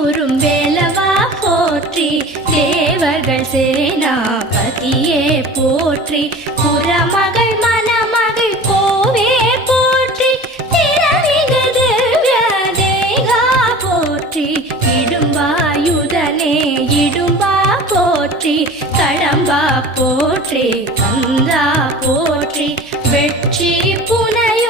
கூறும் வேலவா போற்றி, தேவர்கள் சேனாபதியே போற்றி, புறமகள் மணமகள் கோவே போற்றி, திறமிகு திவ்ய தேகா போற்றி, இடும்பாயுதனே இடும்பா போற்றி, கடம்பா போற்றி, கந்தா போற்றி, வெற்றி புனையோ